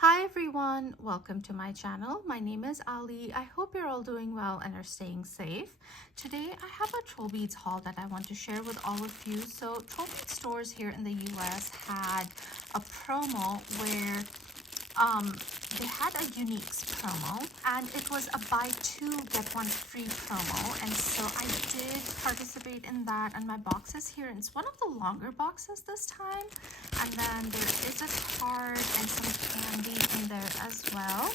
Hi everyone, welcome to my channel. My name is Ali. I hope you're all doing well and are staying safe. Today I have a TrollBeads haul that I want to share with all of you. So TrollBeads stores here in the US had a promo where they had a uniques promo, and it was a buy two get one free promo, and so I did participate in that. And my box is here, and it's one of the longer boxes this time, and then there is a card and some candy in there as well.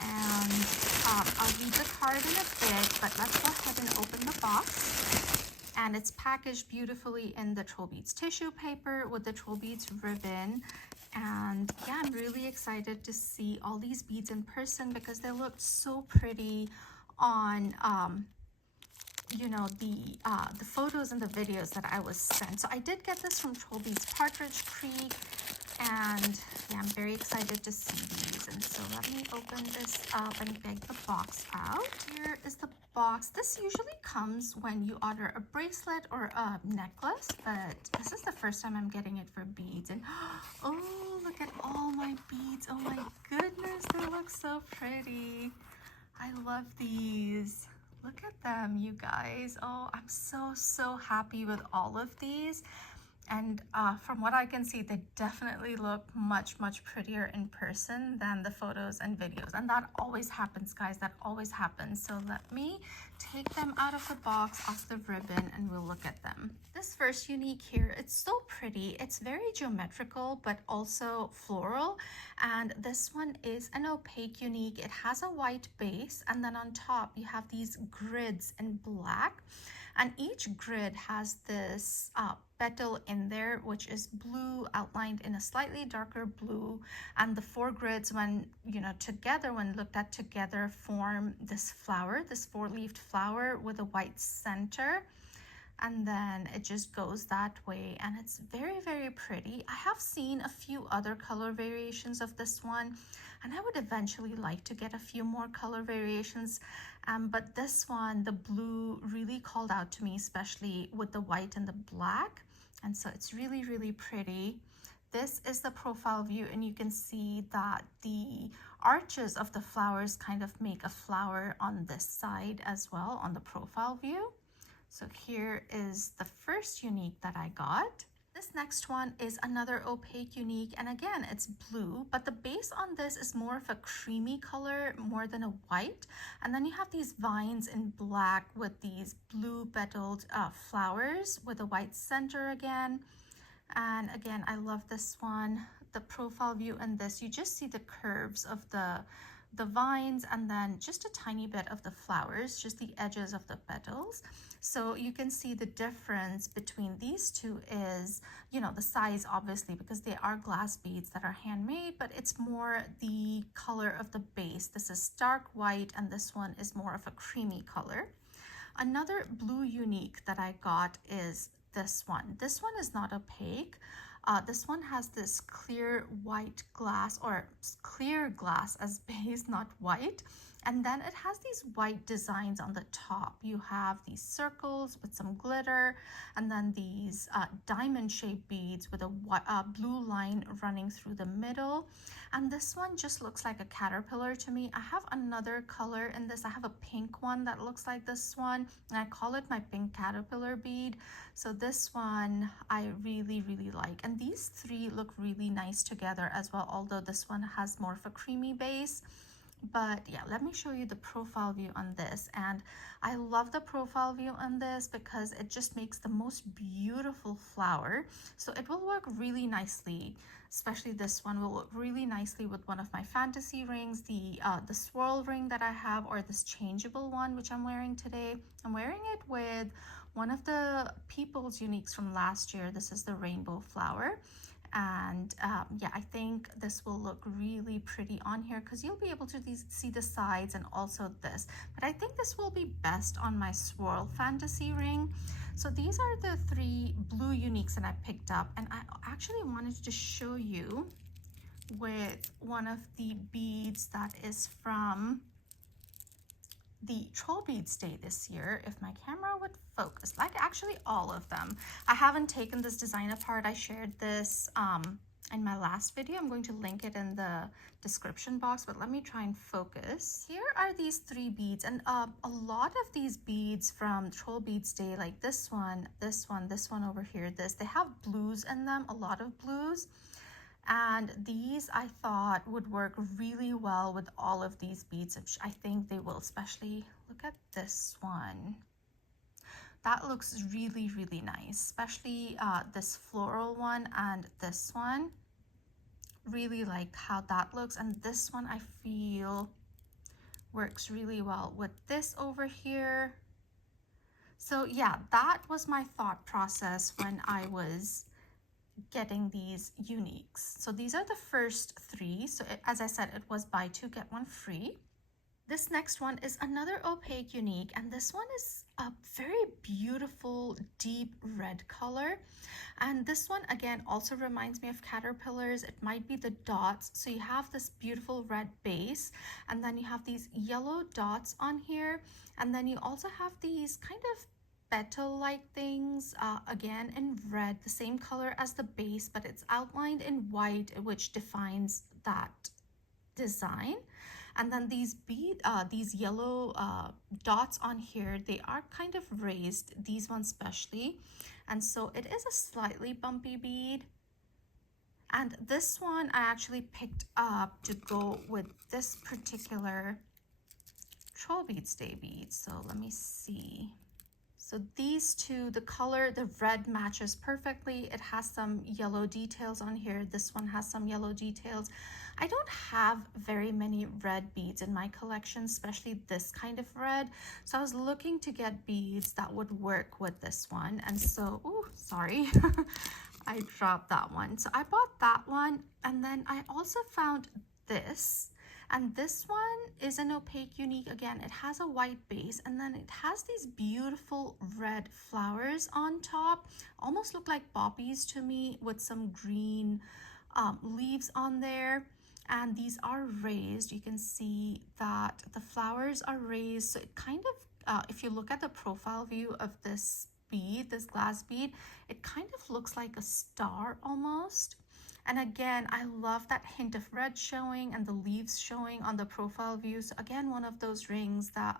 And I'll read the card in a bit, but let's go ahead and open the box. And it's packaged beautifully in the TrollBeads tissue paper with the TrollBeads ribbon. And yeah, I'm really excited to see all these beads in person because they looked so pretty on the photos and the videos that I was sent. So I did get this from TrollBeads Partridge Creek, and yeah, I'm very excited to see these. And so let me open this up and take the box out. Here is the box. This usually comes when you order a bracelet or a necklace, but this is the first time I'm getting it for beads. And oh, look at all my beads. Oh my goodness, they look so pretty. I love these. Look at them, you guys. Oh, I'm so happy with all of these. And from what I can see, they definitely look much prettier in person than the photos and videos. And that always happens, guys. That always happens. So let me take them out of the box, off the ribbon, and we'll look at them. This first unique here, it's so pretty. It's very geometrical, but also floral. And this one is an opaque unique. It has a white base, and then on top you have these grids in black. And each grid has this petal in there, which is blue outlined in a slightly darker blue. And the four grids, when together, when looked at together, form this flower, this four-leaved flower with a white center. And then it just goes that way, and it's very pretty. I have seen a few other color variations of this one, and I would eventually like to get a few more color variations, but this one, the blue, really called out to me, especially with the white and the black. And so it's really pretty. This is the profile view, and you can see that the arches of the flowers kind of make a flower on this side as well on the profile view. So here is the first unique that I got. This next one is another opaque unique, and again, it's blue, but the base on this is more of a creamy color more than a white. And then you have these vines in black with these blue petaled flowers with a white center again. And again, I love this one. The profile view in this, you just see the curves of the vines, and then just a tiny bit of the flowers, just the edges of the petals. So you can see the difference between these two is, the size, obviously, because they are glass beads that are handmade, but it's more the color of the base. This is dark white, and this one is more of a creamy color. Another blue unique that I got is this one. This one is not opaque. This one has this clear white glass, or clear glass as base, not white. And then it has these white designs on the top. You have these circles with some glitter, and then these diamond-shaped beads with a blue line running through the middle. And this one just looks like a caterpillar to me. I have another color in this. I have a pink one that looks like this one, and I call it my pink caterpillar bead. So this one I really like. And these three look really nice together as well, although this one has more of a creamy base. But yeah, let me show you the profile view on this. And I love the profile view on this because it just makes the most beautiful flower. So it will work really nicely, especially this one will work really nicely with one of my fantasy rings, the swirl ring that I have, or this changeable one which I'm wearing today. I'm wearing it with one of the People's Uniques from last year. This is the rainbow flower. And yeah, I think this will look really pretty on here because you'll be able to see the sides and also this. But I think this will be best on my swirl fantasy ring. So these are the three blue uniques that I picked up, and I actually wanted to show you with one of the beads that is from the TrollBeads Day this year, if my camera would focus, like actually all of them. I haven't taken this design apart. I shared this in my last video. I'm going to link it in the description box, but let me try and focus. Here are these 3 beads, and a lot of these beads from TrollBeads Day, like this one, this one, this one over here, they have blues in them, a lot of blues. And these I thought would work really well with all of these beads, which I think they will, especially look at this one. That looks really, really nice, especially this floral one and this one. Really like how that looks. And this one I feel works really well with this over here. So yeah, that was my thought process when I was getting these uniques. So these are the first 3. So as I said, it was buy 2 get 1 free. This next one is another opaque unique, and this one is a very beautiful deep red color. And this one again also reminds me of caterpillars. It might be the dots. So you have this beautiful red base, and then you have these yellow dots on here, and then you also have these kind of petal-like things, again in red, the same color as the base, but it's outlined in white, which defines that design. And then these yellow dots on here, they are kind of raised, these ones especially, and so it is a slightly bumpy bead. And this one I actually picked up to go with this particular TrollBeads Day bead. So let me see. So these two, the color, the red matches perfectly. It has some yellow details on here. This one has some yellow details. I don't have very many red beads in my collection, especially this kind of red. So I was looking to get beads that would work with this one. And so, oh, sorry, I dropped that one. So I bought that one. And then I also found this. And this one is an opaque unique. Again, it has a white base, and then it has these beautiful red flowers on top, almost look like poppies to me, with some green leaves on there. And these are raised. You can see that the flowers are raised. So it kind of, if you look at the profile view of this bead, this glass bead, it kind of looks like a star almost. And again, I love that hint of red showing and the leaves showing on the profile view. So again, one of those rings that,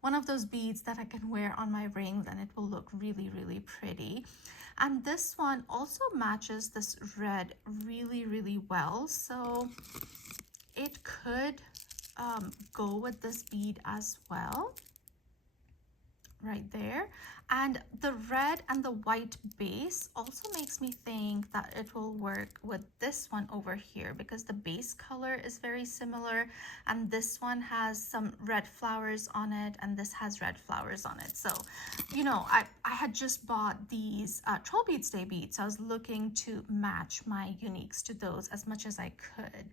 one of those beads that I can wear on my rings, and it will look really, really pretty. And this one also matches this red really, really well. So it could go with this bead as well, right there. And the red and the white base also makes me think that it will work with this one over here, because the base color is very similar, and this one has some red flowers on it, and this has red flowers on it. So, you know, I had just bought these TrollBeads Day beads, so I was looking to match my uniques to those as much as I could.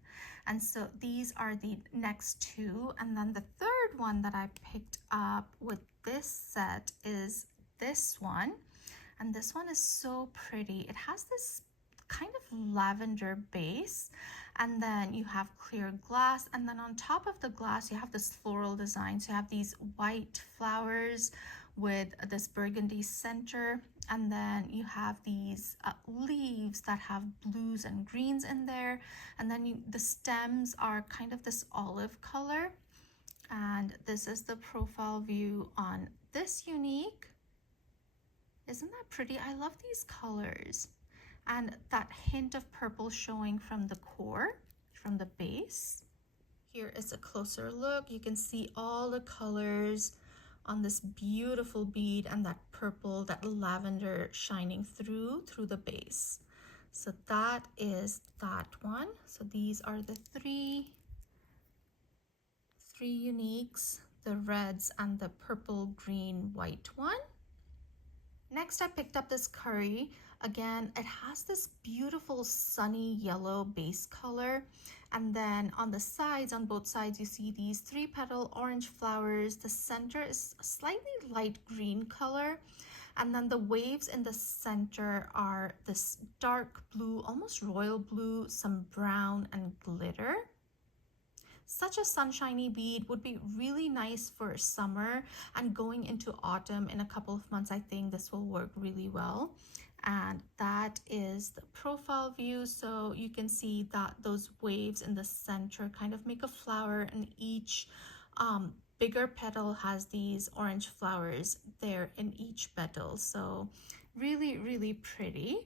And so these are the next 2. And then the third one that I picked up with this set is this one. And this one is so pretty. It has this kind of lavender base, and then you have clear glass, and then on top of the glass you have this floral design. So you have these white flowers with this burgundy center, and then you have these leaves that have blues and greens in there, and then the stems are kind of this olive color. And this is the profile view on this unique. Isn't that pretty? I love these colors, and that hint of purple showing from the core, from the base. Here is a closer look. You can see all the colors on this beautiful bead, and that purple, that lavender shining through the base. So that is that one. So these are the three uniques, the reds and the purple, green, white one. Next, I picked up this curry. Again, it has this beautiful sunny yellow base color, and then on the sides, on both sides, you see these 3-petal orange flowers. The center is a slightly light green color, and then the waves in the center are this dark blue, almost royal blue, some brown and glitter. Such a sunshiny bead, would be really nice for summer, and going into autumn in a couple of months, I think this will work really well. and that is the profile view. So you can see that those waves in the center kind of make a flower, and each bigger petal has these orange flowers there in each petal. So really, really pretty.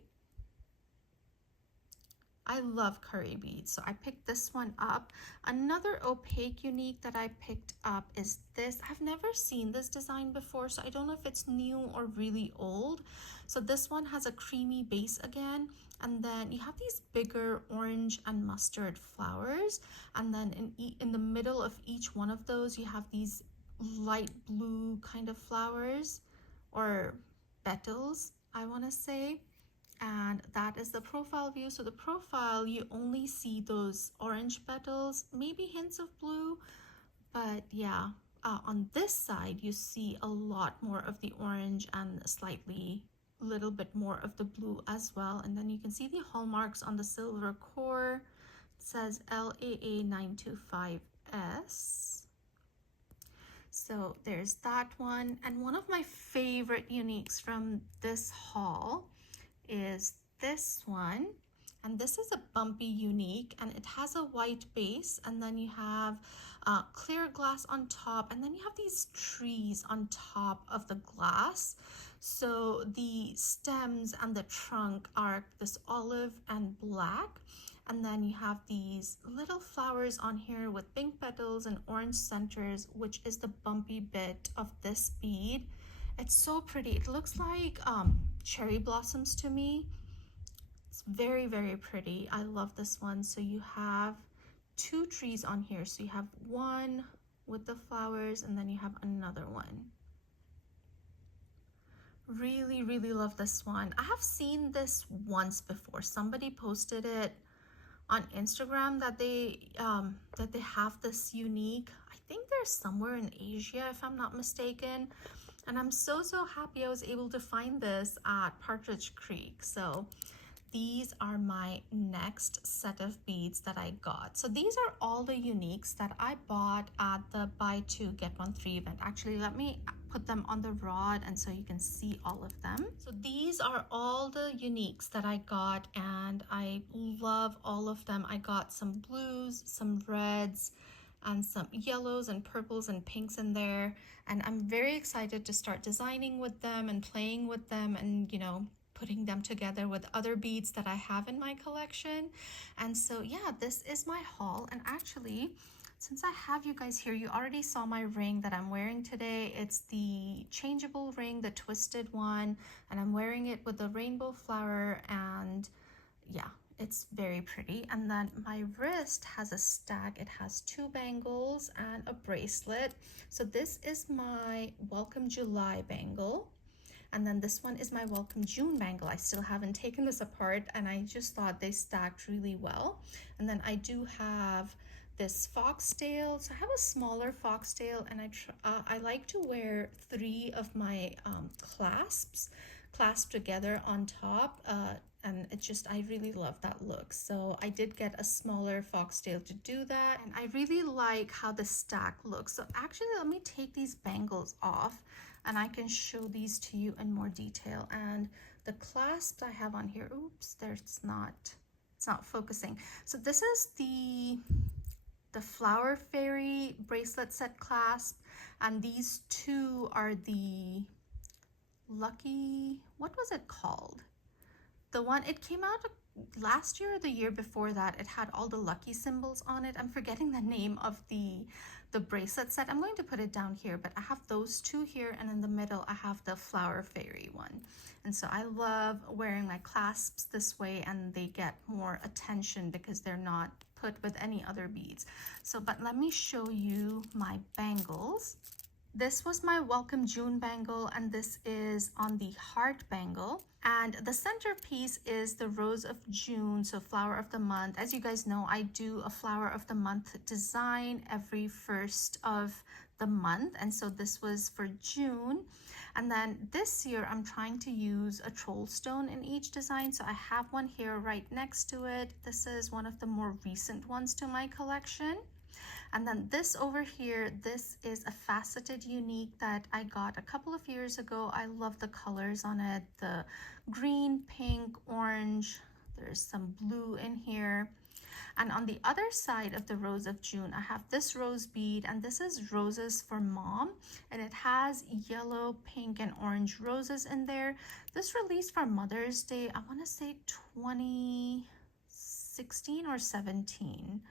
I love curry beads, so I picked this one up. Another opaque unique that I picked up is this. I've never seen this design before, so I don't know if it's new or really old. So this one has a creamy base again, and then you have these bigger orange and mustard flowers, and then in the middle of each one of those you have these light blue kind of flowers, or petals, I want to say. And that is the profile view. So the profile, you only see those orange petals, maybe hints of blue, but yeah, on this side you see a lot more of the orange and slightly little bit more of the blue as well. And then you can see the hallmarks on the silver core. It says LAA925S. So there's that one. And one of my favorite uniques from this haul is this one, and this is a bumpy unique, and it has a white base, and then you have clear glass on top, and then you have these trees on top of the glass. So the stems and the trunk are this olive and black, and then you have these little flowers on here with pink petals and orange centers, which is the bumpy bit of this bead. It's so pretty. It looks like cherry blossoms to me. It's very, very pretty. I love this one. So you have two trees on here. So you have one with the flowers, and then you have another one. Really, really love this one. I have seen this once before. Somebody posted it on Instagram that they have this unique. I think they're somewhere in Asia, if I'm not mistaken. And I'm so happy I was able to find this at Partridge Creek. So these are my next set of beads that I got. So these are all the uniques that I bought at the buy two get one free event. Actually, let me put them on the rod and so you can see all of them. So these are all the uniques that I got, and I love all of them. I got some blues, some reds, and some yellows and purples and pinks in there, and I'm very excited to start designing with them and playing with them, and you know, putting them together with other beads that I have in my collection. And so yeah, this is my haul. And actually, since I have you guys here, you already saw my ring that I'm wearing today. It's the changeable ring, the twisted one, and I'm wearing it with the rainbow flower, and yeah, it's very pretty. And then my wrist has a stack. It has two bangles and a bracelet. So this is my Welcome July bangle, and then this one is my Welcome June bangle. I still haven't taken this apart, and I just thought they stacked really well. And then I do have this foxtail. So I have a smaller foxtail, and I like to wear 3 of my clasps clasped together on top, and it just, I really love that look. So I did get a smaller foxtail to do that, and I really like how the stack looks. So actually, let me take these bangles off and I can show these to you in more detail. And the clasps I have on here, oops, it's not focusing. So this is the Flower Fairy bracelet set clasp, and these two are the Lucky, what was it called? The one, it came out last year or the year before that. It had all the lucky symbols on it. I'm forgetting the name of the bracelet set. I'm going to put it down here, but I have those two here, and in the middle I have the Flower Fairy one. And so I love wearing my clasps this way, and they get more attention because they're not put with any other beads. So, but let me show you my bangles. This was my Welcome June bangle, and this is on the heart bangle. And the centerpiece is the Rose of June, so flower of the month. As you guys know, I do a flower of the month design every first of the month, and so this was for June. And then this year I'm trying to use a troll stone in each design, so I have one here right next to it. This is one of the more recent ones to my collection. And then this over here, this is a faceted unique that I got a couple of years ago. I love the colors on it, the green, pink, orange. There's some blue in here. And on the other side of the Rose of June, I have this rose bead, and this is Roses for Mom, and it has yellow, pink, and orange roses in there. This released for Mother's Day, I want to say 2016 or 17.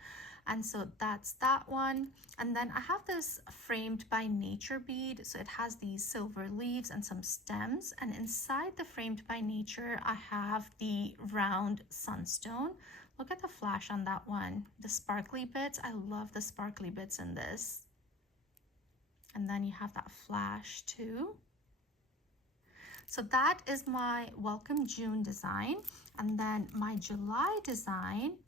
And so that's that one. And then I have this Framed by Nature bead. So it has these silver leaves and some stems. And inside the Framed by Nature, I have the round sunstone. Look at the flash on that one. The sparkly bits, I love the sparkly bits in this. And then you have that flash too. So that is my Welcome June design. And then my July design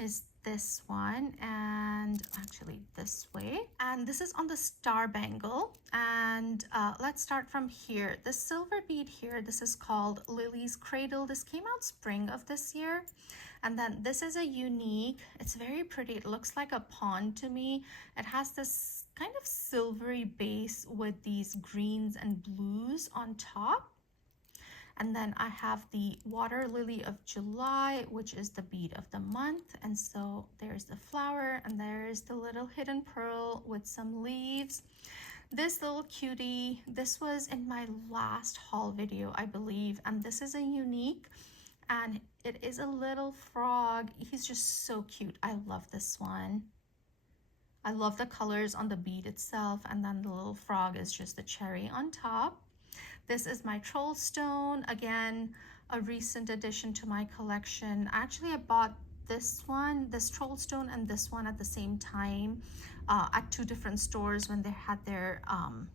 is this one, and actually this way, and this is on the star bangle. And let's start from here. The silver bead here, this is called Lily's Cradle. This came out spring of this year. And then this is a unique, it's very pretty, it looks like a pond to me. It has this kind of silvery base with these greens and blues on top. And then I have the Water Lily of July, which is the bead of the month. And so there's the flower, and there's the little hidden pearl with some leaves. This little cutie, this was in my last haul video, I believe. And this is a unique, and it is a little frog. He's just so cute. I love this one. I love the colors on the bead itself, and then the little frog is just the cherry on top. This is my Troll Stone, again, a recent addition to my collection. Actually, I bought this one, this Troll Stone, and this one at the same time at two different stores when they had their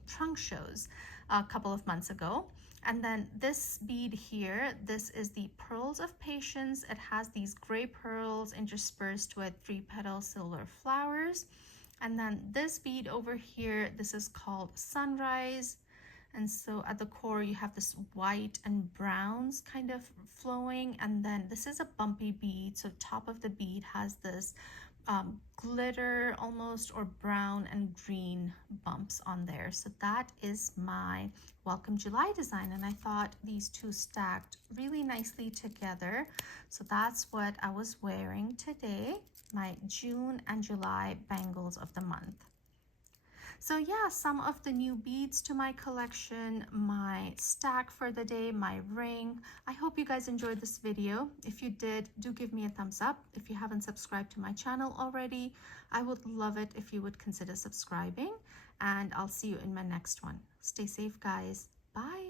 trunk shows a couple of months ago. And then this bead here, this is the Pearls of Patience. It has these gray pearls interspersed with 3-petal silver flowers. And then this bead over here, this is called Sunrise. And so at the core, you have this white and browns kind of flowing. And then this is a bumpy bead. So top of the bead has this glitter almost, or brown and green bumps on there. So that is my Welcome July design. And I thought these two stacked really nicely together. So that's what I was wearing today, my June and July bangles of the month. So yeah, some of the new beads to my collection, my stack for the day, my ring. I hope you guys enjoyed this video. If you did, do give me a thumbs up. If you haven't subscribed to my channel already, I would love it if you would consider subscribing, and I'll see you in my next one. Stay safe, guys. Bye.